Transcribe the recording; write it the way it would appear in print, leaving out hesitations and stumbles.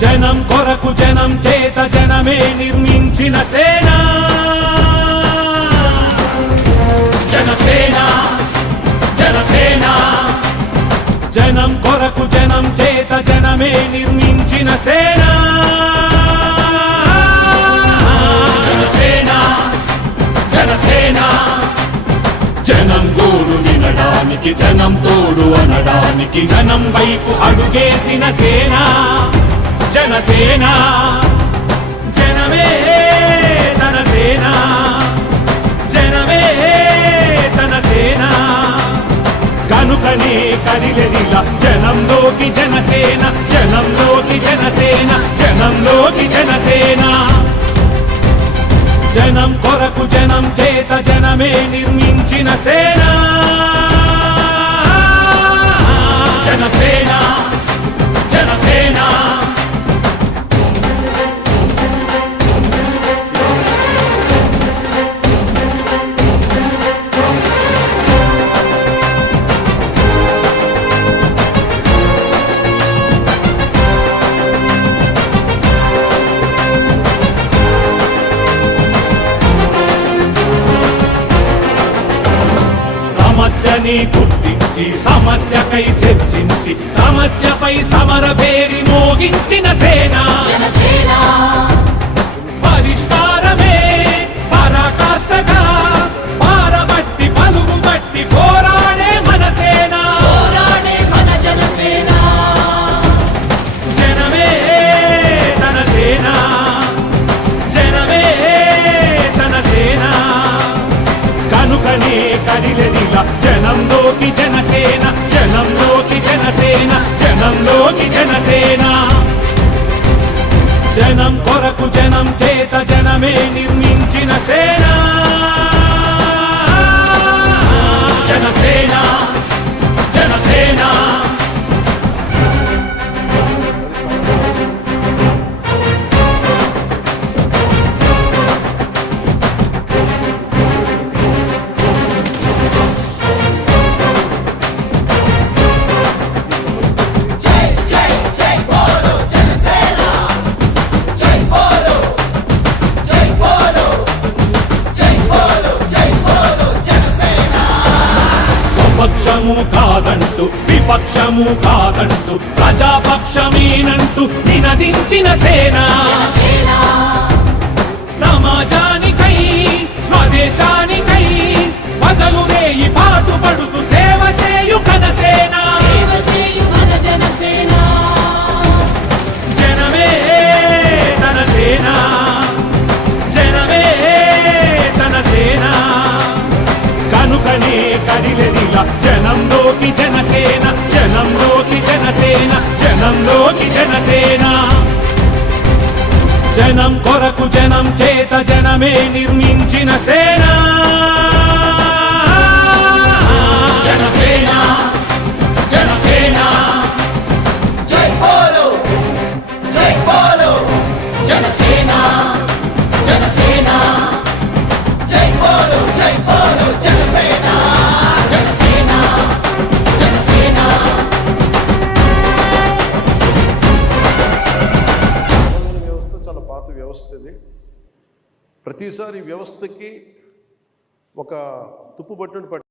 జనం కొరకు జనం చేత జనమే నిర్మించిన సేన జనసేన జనసేన జనం కొరకు జనం చేత జనమే నిర్మించిన సేన జనసేన జనసేన జనం గోడు వినడానికి జనం తోడు అనడానికి జనం వైపు అడుగేసిన సేన జనసేన జనమే తన సేన జనమే తన సేన కనుకనే కదిలెదిలా జనంలోకి జనసేన జనంలోకి జనసేన జనంలోకి జనసేన జనం కొరకు జనం చేత జనమే నిర్మించిన సేన జనసేన జనసేన సమస్యని గుర్తించి సమస్యకై చర్చించి సమస్యపై సమర పేరి మోగించిన సేన జనసేన పరిష్కారమే పరాకాష్ఠగా పారబట్టి పలుగుబట్టి పోరాడే మన సేన పోరాడే మన జనసేన జనమే తన సేన జనమే తన సేన కనుకనే కదిలెదిలా జనంలోకి జనసేన జనంలోకి జనసేన జనంలోకి జనసేన జనం కొరకు జనం చేత జనమే నిర్మించిన సేన జనసేన జనసేన పక్షము కాదంటూ విపక్షము కాదంటూ ప్రజాపక్షమేనంటూ నినదించిన సేన జనసేన సమాజానికై స్వదేశానికై బదలు రేయి పాటు పడుతూ సేవ చేయు కనసేన సేవ చేయు మన జనసేన జనమే తన సేన జనమే తన సేన కనుకనే కదిలెదిలా జనంలోకి జనసేన జనంలోకి జనసేన జనంలోకి జనసేన జనం కొరకు జనం చేత జనమే నిర్మించిన సేన జనసేన జనసేన జై బోలో జనసేన జనసేన జై బోలో జనసేన జనసేన జనసేన వ్యవస్థ చాలా పాత వ్యవస్థ ఇది. ప్రతిసారి వ్యవస్థకి ఒక తుప్పు పట్టినట్టు